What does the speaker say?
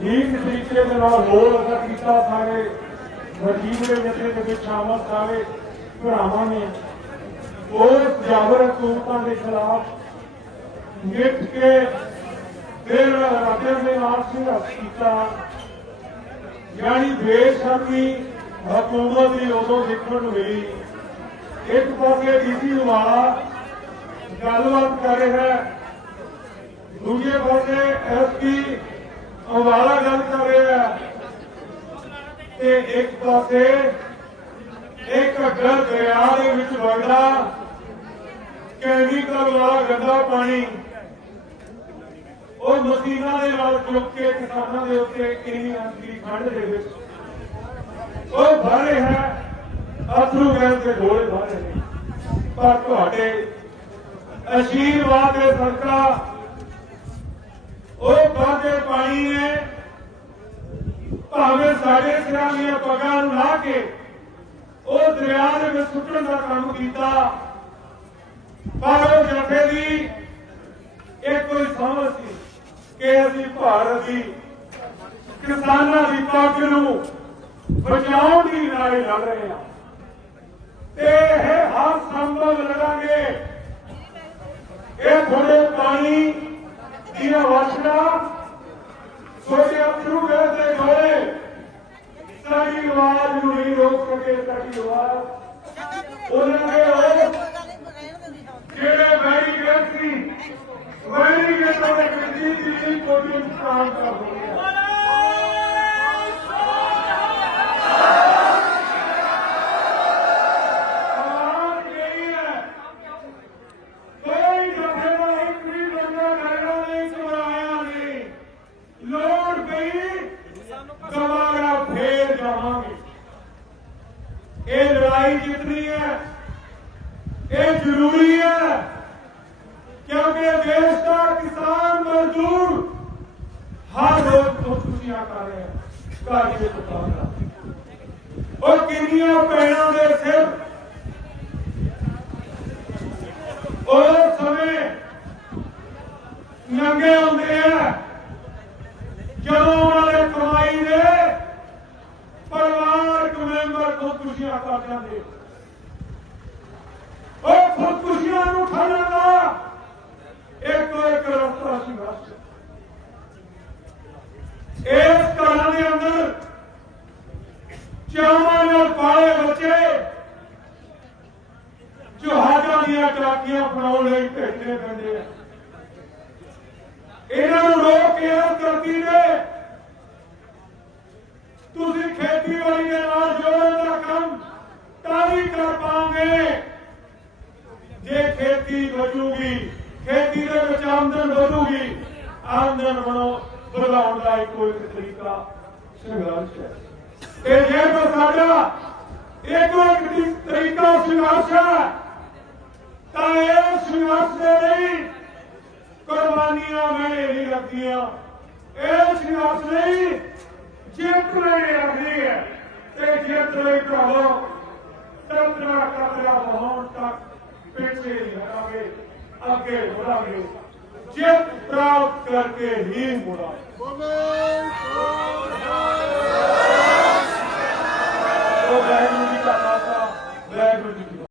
ਠੀਕ ਤਰੀਕੇ ਦੇ ਨਾਲ ਹੋਰ ਅਸਰ ਕੀਤਾ ਸਾਰੇ ਵਜੀਬ ਦੇ ਜਥੇ ਦੇ ਵਿੱਚ ਸ਼ਾਮਲ ਸਾਰੇ ਭਰਾਵਾਂ ਨੇ ਉਸ ਜਾਬਰ ਹਕੂਮਤਾਂ ਦੇ ਖਿਲਾਫ ਨਿੱਠ ਕੇ ਫਿਰ ਰਾਜੇ ਦੇ ਨਾਲ ਸੰਘਰਸ਼ ਕੀਤਾ, ਯਾਨੀ ਬੇਸ਼ਰਮੀ ਹਕੂਮਤ ਦੀ ਉਦੋਂ ਦੇਖਣ ਨੂੰ ਮਿਲੀ ਇੱਕ ਪਾਸੇ ਡੀਸੀ ਵਾਲਾ ਗੱਲਬਾਤ ਕਰ ਰਿਹਾ ਹੈ। ਦੂਜੇ ਪਾਸੇ ਐਸਪੀ ਅੰਬਾਲਾ ਗੱਲ ਕਰ ਰਿਹਾ ਹੈ। ਤੇ ਇੱਕ ਪਾਸੇ ਇੱਕ ਅਗਰ ਦਰਿਆ ਦੇ ਵਿੱਚ ਵਗਦਾ ਕੈਮੀਕਲ ਵਾਲਾ ਗੰਦਾ ਪਾਣੀ। ਉਹ ਮਸ਼ੀਨਾਂ ਦੇ ਨਾਲ ਚੁੱਕ ਕੇ ਕਿਸਾਨਾਂ ਦੇ ਉੱਤੇ ਇੰਨੀ ਅੰਤਰੀ ਖੰਡ ਦੇ ਵਿੱਚ ਉਹ ਭਰੇ ਹੈ, ਅਥਰੂ ਗੈਸ ਦੇ ਢੋਲੇ ਭਰੇ ਪਰ ਤੁਹਾਡੇ ਅਸ਼ੀਰਵਾਦ ਦੇ ਸਦਕਾ ਉਹ ਬਾਦੇ ਪਾਣੀ ਨੇ। ਭਾਵੇਂ ਸਾਡੇ ਸਿਰਾਂ ਦੀਆਂ ਪੱਗਾਂ ਨੂੰ ਲਾ ਕੇ ਉਹ ਦਰਿਆ ਦੇ ਵਿੱਚ ਸੁੱਟਣ ਦਾ ਕੰਮ ਕੀਤਾ, ਪਰ ਉਹ ਜਥੇ ਦੀ ਇਹ ਕੋਈ ਸਮਝ ਸੀ ਕਿ ਅਸੀਂ ਭਾਰਤ ਦੀ ਕਿਸਾਨਾਂ ਦੀ ਪੱਗ ਨੂੰ ਬਚਾਉਣ ਦੀ ਲੜਾਈ ਲੜ ਰਹੇ ਹਾਂ। ਤੇ ਇਹ ਹਰ ਸੰਭਵ ਲੜਾਂਗੇ। ਇਹ ਥੋੜੇ ਪਾਣੀ ਦੀਆਂ ਵਾਸ਼ਨਾ ਛੋਟੇ ਅਥਰੂ ਗਏ ਦੇ ਗੋਲੇ ਸਾਡੀ ਆਵਾਜ਼ ਨੂੰ ਨਹੀਂ ਰੋਕ ਸਕੇ ਸਾਡੀ ਆਵਾਜ਼ ਉਹਨਾਂ ਦੇ ਉਹ ਜਿਹੜੇ ਵੈਰੀ ਗ੍ਰੇਟ ਸੀ ਵੈਰੀ ਗ੍ਰੇਟ ਉਹਨੇ ਕਿੰਨੀ ਦੀ ਕੋਈ ਇਨਸਾਨ ਕਰ ਦਿੱਤਾ ਆਵਾਜ਼ ਗਈ ਹੈ ਕੋਈ ਜਥੇਦਾਰ ਇੱਕ ਵੀ ਬੰਦਾ ਡਰਨਾ ਨਹੀਂ ਘਬਰਾਇਆ ਨਹੀਂ ਲੋੜ ਪਈ ਦੁਬਾਰਾ ਫੇਰ ਜਾਵਾਂਗੇ ਇਹ ਲੜਾਈ ਜਿੱਤਣੀ ਹੈ, ਇਹ ਜ਼ਰੂਰੀ ਹੈ, ਕਿਉਂਕਿ ਦੇਸ਼ ਦਾ ਕਿਸਾਨ ਮਜ਼ਦੂਰ ਹਰ ਰੋਜ਼ ਖੁਦਕੁਸ਼ੀਆਂ ਕਰ ਰਿਹਾ ਹੈ ਦੇ। ਪਤਾਂਗਾ ਉਹ ਕਿੰਨੀਆਂ ਪੈਣਾ ਦੇ ਸਿਰ? ਉਹ ਸਮੇਂ ਨੰਗੇ ਹੁੰਦੇ ਆ ਜਦੋਂ ਉਹਨਾਂ ਦੇ ਕਮਾਈ ਦੇ ਪਰਿਵਾਰਕ ਮੈਂਬਰ ਖੁਦਕੁਸ਼ੀਆਂ ਕਰ ਜਾਂਦੇ ਉਹ ਖੁਦਕੁਸ਼ੀਆਂ ਨੂੰ ਠਾਣਾ ਦਾ ਇੱਕੋ ਇੱਕ ਰਸਤਾ ਸੰਘਰਸ਼ ਇਸ ਘਰਾਂ ਦੇ ਅੰਦਰ ਚਾਵਾਂ ਨਾਲ ਪਾਲੇ ਬੱਚੇ ਜਹਾਜ਼ਾਂ ਦੀਆਂ ਟਰਾਕੀਆਂ ਫੜਾਉਣ ਲਈ ਭੇਜੇ ਪੈਂਦੇ ਆ। ਇਹਨਾਂ ਨੂੰ ਰੋਕ ਕੇ ਇਸ ਨੇ ਤੁਸੀਂ ਖੇਤੀਬਾੜੀ ਦੇ ਨਾਲ ਜੋੜਨ ਦਾ ਕੰਮ ਤਾਂ ਵੀ ਕਰ ਪਾਓਗੇ ਜੇ ਖੇਤੀ ਵਧੂਗੀ ਖੇਤੀ ਦੇ ਵਿੱਚ ਆਮਦਨ ਵਧੂਗੀ। ਆਮਦਨ ਬਣੋ, ਵਧਾਉਣ ਦਾ ਇੱਕੋ ਇੱਕ ਤਰੀਕਾ ਸੰਘਰਸ਼ ਹੈ। ਤੇ ਜੇ ਕੋ ਸਾਡਾ ਇੱਕੋ ਇੱਕ ਤਰੀਕਾ ਸੰਘਰਸ਼ ਹੈ, ਤਾਂ ਇਹ ਸੰਘਰਸ਼ ਦੇ ਲਈ ਕੁਰਬਾਨੀਆਂ ਵੇਲੇ ਨਹੀਂ ਲੱਗਦੀਆਂ। ਇਹ ਸੰਘਰਸ਼ ਲਈ ਜਿੱਤ ਲਈ ਲੱਗਦੀ ਹੈ। ਤੇ ਜਿੱਤ ਲਈ ਭਰਾਵੋ, ਤੰਤਰਾ ਕਤਰਾ ਬਹਾਉਣ ਤੱਕ। ਪਿੱਛੇ ਹਟਾਵੇ ਅੱਗੇ ਮੁੜਾਵੇ ਜਿੱਤ ਪ੍ਰਾਪਤ ਕਰਕੇ ਹੀ ਮੁੜਾਵੇ ਬੋਲੇ ਸੋ ਵਾਹਿਗੁਰੂ ਜੀ ਕਾ ਖਾਲਸਾ, ਵਾਹਿਗੁਰੂ ਜੀ